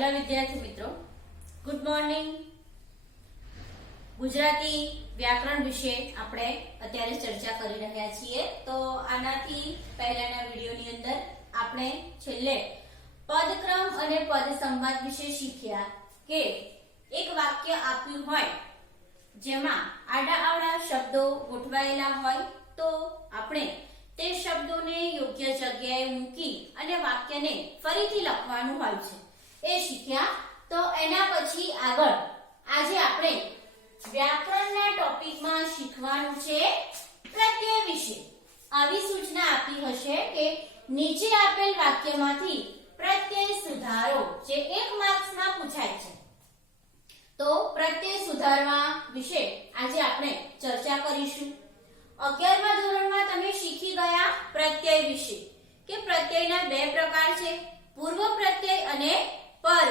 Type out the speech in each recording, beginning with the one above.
Hello વિદ્યાર્થી મિત્રો. Good morning Gujarati વ્યાકરણ વિશે આપણે અત્યારે ચર્ચા કરી રહ્યા છીએ. તો આનાથી પહેલાના વિડીયોની અંદર આપણે છેલ્લે પદક્રમ અને પદ સંવાદ વિશે શીખ્યા કે એક વાક્ય આપ્યું હોય જેમાં આડા આવડા શબ્દો ગોઠવાયેલા હોય તો આપણે તે શબ્દોને યોગ્ય જગ્યાએ મૂકી અને વાક્યને ફરીથી લખવાનું હોય છે. એ શીખ્યા. તો એના પછી આગળ. આજે આપણે વ્યાકરણના ટોપિકમાં શીખવાનું છે પ્રત્યય વિશે. આવી સૂચના આપી હશે કે નીચે આપેલ વાક્યમાંથી પ્રત્યય સુધારો, જે એક માર્ક્સમાં પૂછાય છે. તો પ્રત્યય સુધારવા વિશે આજે આપણે ચર્ચા કરીશું. અગિયારમા ધોરણમાં તમે શીખી ગયા પ્રત્યય વિશે, કે પ્રત્યયના બે પ્રકાર છે. પૂર્વ પ્રત્યય અને પર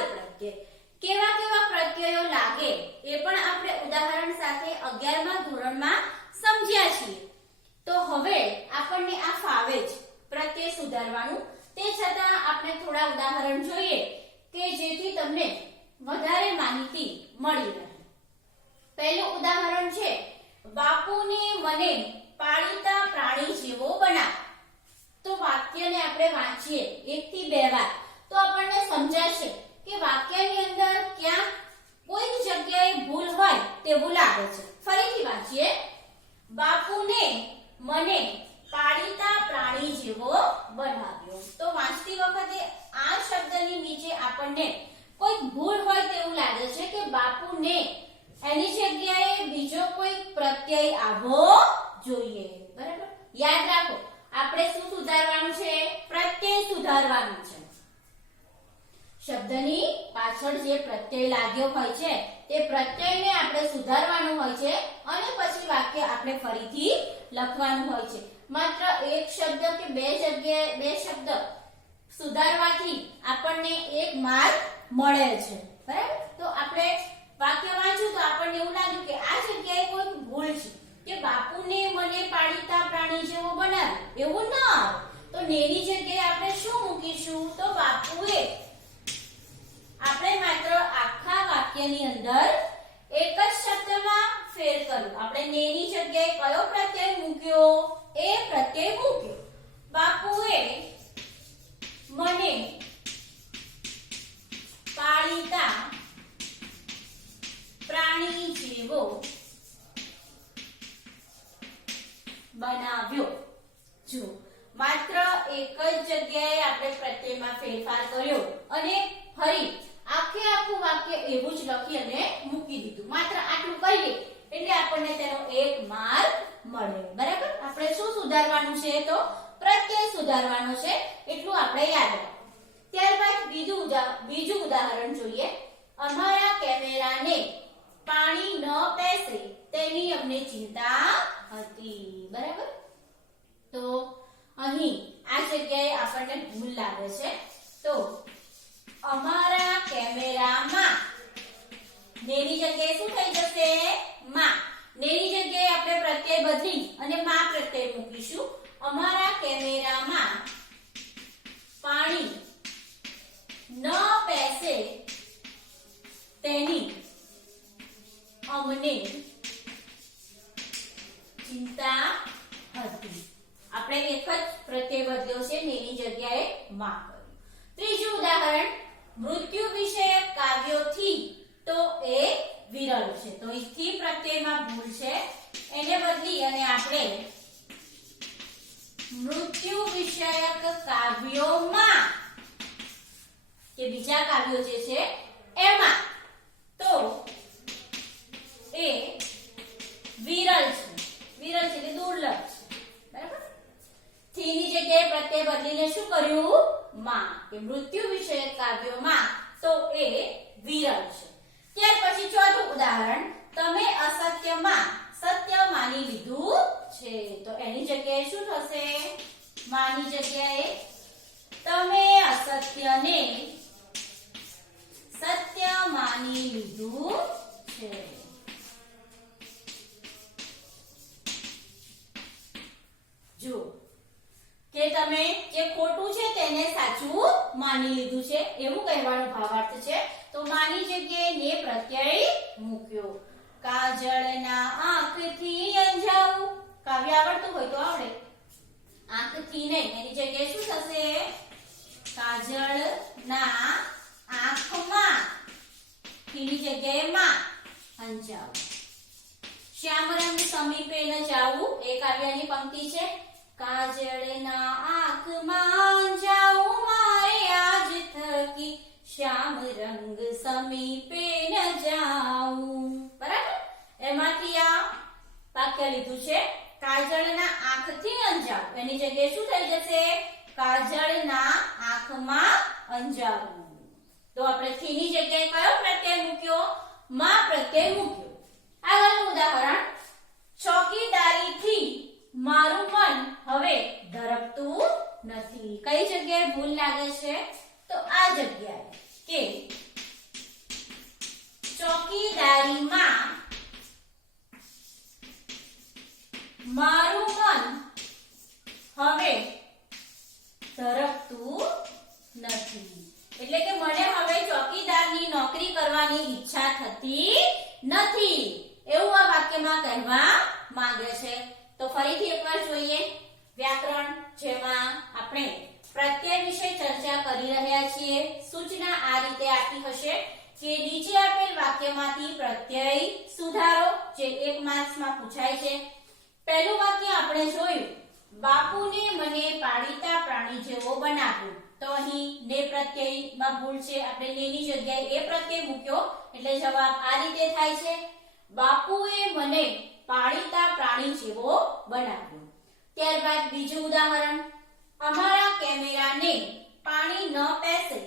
કેવા કેવા પ્રત્યયો લાગે એ પણ આપણે ઉદાહરણ સાથે અગિયારમા ધોરણમાં સમજ્યા છીએ. તો હવે આપણને આ ફાવે જ પ્રત્યય સુધારવાનું. તે છતાં આપણે થોડા ઉદાહરણ જોઈએ કે જેથી તમને વધારે માહિતી મળી રહે. પહેલું ઉદાહરણ છે, બાપુને મને પાળીતા પ્રાણી જેવો બનાવ. તો વાક્યને આપણે વાંચીએ, એક થી બે વાર તો આપણને સમજાશે કે વાક્યની અંદર ક્યાં કોઈ જગ્યાએ ભૂલ હોય તેવું લાગે છે ફરીથી વાંચીએ બાપુને મને પાળીતા પ્રાણી જેવો બનાવ્યો. તો વાંચતી વખતે આ શબ્દની નીચે આપણને કોઈ ભૂલ હોય તેવું લાગે છે કે બાપુને એની જગ્યાએ બીજો કોઈ પ્રત્યય આવવો જોઈએ. બરાબર? યાદ રાખો, આપણે શું સુધારવાનું છે? પ્રત્યય સુધારવાનું છે. શબ્દની પાછળ જે પ્રત્યય લાગ્યો હોય છે, તે પ્રત્યયને આપણે સુધારવાનું હોય છે અને પછી વાક્ય આપણે ફરીથી લખવાનું હોય છે. માત્ર એક શબ્દ કે બે જગ્યાએ, બે શબ્દ સુધારવાથી આપણને એક માર્ક મળે છે. બરાબર? તો આપણે વાક્ય વાંચ્યું તો આપણને એવું લાગ્યું કે આ જગ્યાએ કોઈ ભૂલ છે, કે બાપુને મને પાળીતા પ્રાણી જેવો બનાવ્યો એવું ન આવે. તો નેની જગ્યાએ આપણે શું મૂકીશું? તો બાપુએ આપણે માત્ર આખા વાક્યની અંદર એક જ શબ્દમાં ફેર કર્યું. આપણે નેની જગ્યાએ કયો પ્રત્યય મૂક્યો? પ્રત્યય મૂક્યો બાપુએ મને પાળીતા પ્રાણી જેવો બનાવ્યો. જો, માત્ર એક જ જગ્યાએ આપણે પ્રત્યયમાં ફેરફાર કર્યો અને ફરી આખે આખું વાક્ય એવું જ લખી અને મૂકી દીધું. માત્ર આટલું કરીએ એટલે આપણને તેનો એક માર્ક મળે. બરાબર? આપણે શું સુધારવાનું છે તો પ્રત્યય સુધારવાનો છે, એટલું આપણે યાદ રાખો ત્યારબાદ બીજું બીજું ઉદાહરણ જોઈએ. અમારા કેમેરાને પાણી ન પેસે તેની અમને ચિંતા હતી, બરાબર? તો અહીં આ જગ્યાએ આપણને ભૂલ લાગે છે. તો અમારા કેમેરામાં નેની જગ્યાએ શું થઈ જશે માં નેની જગ્યાએ આપણે પ્રત્યય બદલી અને માં પ્રત્યય મૂકીશું. અમારા કેમેરામાં પાણી ન પેસે તેની અમને ચિંતા હતી. આપણે એક જ પ્રત્યય બદલ્યો છે ને એની જગ્યાએ માં કર્યું ત્રીજું ઉદાહરણ, મૃત્યુ વિષયક કાવ્યોથી તો એ વિરલ છે. તો અહીંથી પ્રત્યયમાં ભૂલ છે. અને આપણે મૃત્યુ વિષયક કાવ્યોમાં, કે બીજા કાવ્યો જે છે, એમાં. તો એ વિરલ છે. વિરલ છે એટલે દુર્લભ છે. બરાબર? થી જગ્યાએ પ્રત્યય બદલીને શું કર્યું? માં. કે મૃત્યુ વિષયક કાવ્યોમાં તો એ વિરલ છે. ત્યાર પછી ચોથું ઉદાહરણ. તમે અસત્યમાં સત્ય માની લીધું છે. તો એની જગ્યાએ શું થશે? માની જગ્યાએ તમે અસત્યને સત્ય માની લીધું છે. જો કે તમે જે ખોટું છે તેને સાચું માની લીધું છે, એવું કહેવાનો ભાવાર્થ છે. તો માની જગ્યાએ ને પ્રત્યય મૂક્યો. કાજળના આંખથી અંજાવું કાવ્ય આવડતું હોય તો આવડે. આંખથી નહીં એની જગ્યાએ શું થશે? કાજળના આંખમાં. થીની જગ્યાએ માં. હંચાવું શ્યામ રંગ સમીપે ન જાવું. એ કાવ્યની પંક્તિ છે. કાજળના આંખમાં જાવું મારે આજ થકી. શ્યામ રંગ સમીપે ન જાવું બરાબર? એમાંથી આ વાક્ય લીધું છે. કાજળના આંખથી અંજાવું. એની જગ્યાએ શું થઈ જશે? કાજળના આંખમાં અંજાવું. તો આપણે થી ની જગ્યાએ કયો પ્રત્યય મૂક્યો? માં પ્રત્યય મૂક્યો. આગળનું ઉદાહરણ. ચોકીદારીથી મારું મન હવે ધરકતું નથી. કઈ જગ્યાએ ભૂલ લાગે છે? તો આ જગ્યાએ કે ચોકીદારીમાં મારું મન હવે ધરકતું નથી એટલે કે મને હવે ચોકીદારની નોકરી કરવાની ઈચ્છા થતી નથી. એવું આ વાક્યમાં કહેવા માંગે છે. તો ફરીથી એકવાર જોઈએ. વ્યાકરણ, જેમાં આપણે પ્રત્યય વિશે ચર્ચા કરી રહ્યા છીએ. સૂચના આ રીતે આપી હશે કે નીચે આપેલ વાક્યમાંથી પ્રત્યય સુધારો, જે એક માર્ક્સમાં પૂછાય છે. પહેલું વાક્ય આપણે જોયું. બાપુને મને પાળીતા પ્રાણી જેવો બનાવ્યો તો અહીં ને પ્રત્યયમાં ભૂલ છે. આપણે નેની જગ્યાએ એ પ્રત્યય મૂક્યો. એટલે જવાબ આ રીતે થાય છે. બાપુએ મને પાળીતા પ્રાણી જેવો બનાવ્યો. ત્યારબાદ બીજું ઉદાહરણ. અમારા કેમેરાને પાણી ન પેસે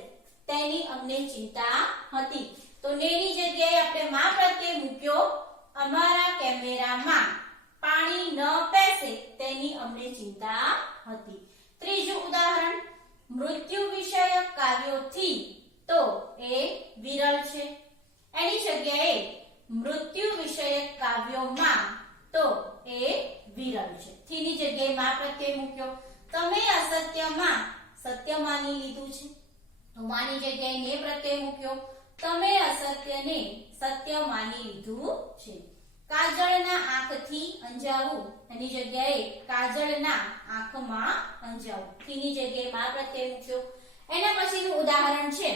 તેની અમને ચિંતા હતી. તો ને ની જગ્યાએ આપણે માં પ્રત્યય મૂક્યો. અમારા કેમેરામાં પાણી ન પેસે તેની અમને ચિંતા હતી. ત્રીજું ઉદાહરણ. મૃત્યુ વિષયક કાવ્યોથી તો એ વિરલ છે. એની જગ્યાએ મૃત્યુ વિષયક કાવ્યોમાં તો એ વિરલ છે. થીની જગ્યાએ માં પ્રત્યય મૂક્યો. તમે અસત્યમાં સત્ય માની લીધું છે. તો માની જગ્યાએ ને પ્રત્યય મૂક્યો. તમે અસત્યને સત્ય માની લીધું છે. કાજળના આંખથી અંજાવું. એની જગ્યાએ કાજળના આંખમાં અંજાવું. થીની જગ્યાએ માં પ્રત્યય મૂક્યો. એના પછીનું ઉદાહરણ છે,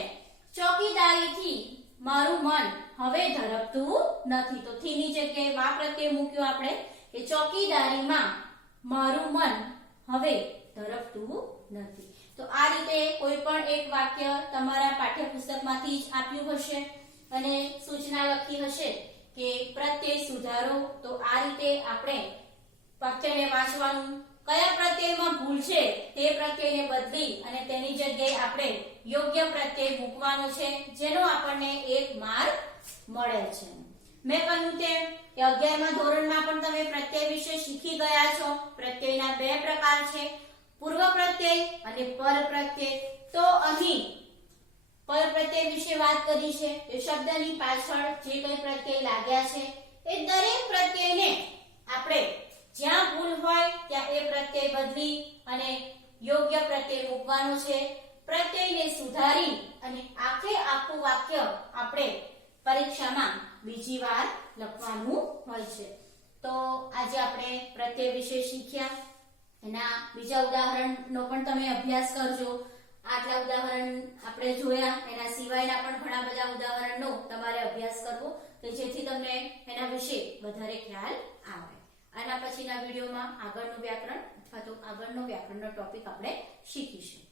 ચોકીદારીથી મારું મન હવે ધરકતું નથી. તો થીની જગ્યાએ માં પ્રત્યય મૂક્યો આપણે. કે ચોકીદારીમાં મારું મન હવે ધરપતું નથી. તો આ રીતે કોઈ પણ એક વાક્ય તમારા પાઠ્યપુસ્તકમાંથી જ આપ્યું હશે અને સૂચના લખી હશે. કે પ્રત્યય સુધારો તો આ રીતે આપણે પ્રત્યયને વાંચવાનું. કયા પ્રત્યયમાં ભૂલ છે તે પ્રત્યયને બદલી અને તેની જગ્યાએ આપણે યોગ્ય પ્રત્યય મૂકવાનો છે, જેનો આપણને એક માર્ક મળે છે. મેં કહ્યું તેમ અગિયારમા ધોરણમાં પણ તમે પ્રત્યય વિશે શીખી ગયા છો. પ્રત્યયના બે પ્રકાર છે. પૂર્વ પ્રત્યય અને પર પ્રત્યય. તો અહીં પર પ્રત્યય વિશે વાત કરી છે એ શબ્દની પાછળ જે કંઈ પ્રત્યય લાગ્યા છે, એ દરેક પ્રત્યયને આપણે જ્યાં ભૂલ હોય ત્યાં એ પ્રત્યય બદલી અને યોગ્ય પ્રત્યય મૂકવાનો છે. પ્રત્યયને સુધારી અને આખે આખું વાક્ય આપણે પરીક્ષામાં બીજી વાર લખવાનું હોય છે. તો આજે આપણે પ્રત્યય વિશે શીખ્યા. એના બીજા ઉદાહરણનો પણ તમે અભ્યાસ કરજો. આટલા ઉદાહરણ આપણે જોયા, એના સિવાયના પણ ઘણા બધા ઉદાહરણનો તમારે અભ્યાસ કરવો, કે જેથી તમને એના વિશે વધારે ખ્યાલ આવે. આના પછીના વિડીયોમાં આગળનું વ્યાકરણ અથવા તો આગળનો વ્યાકરણનો ટોપિક આપણે શીખીએ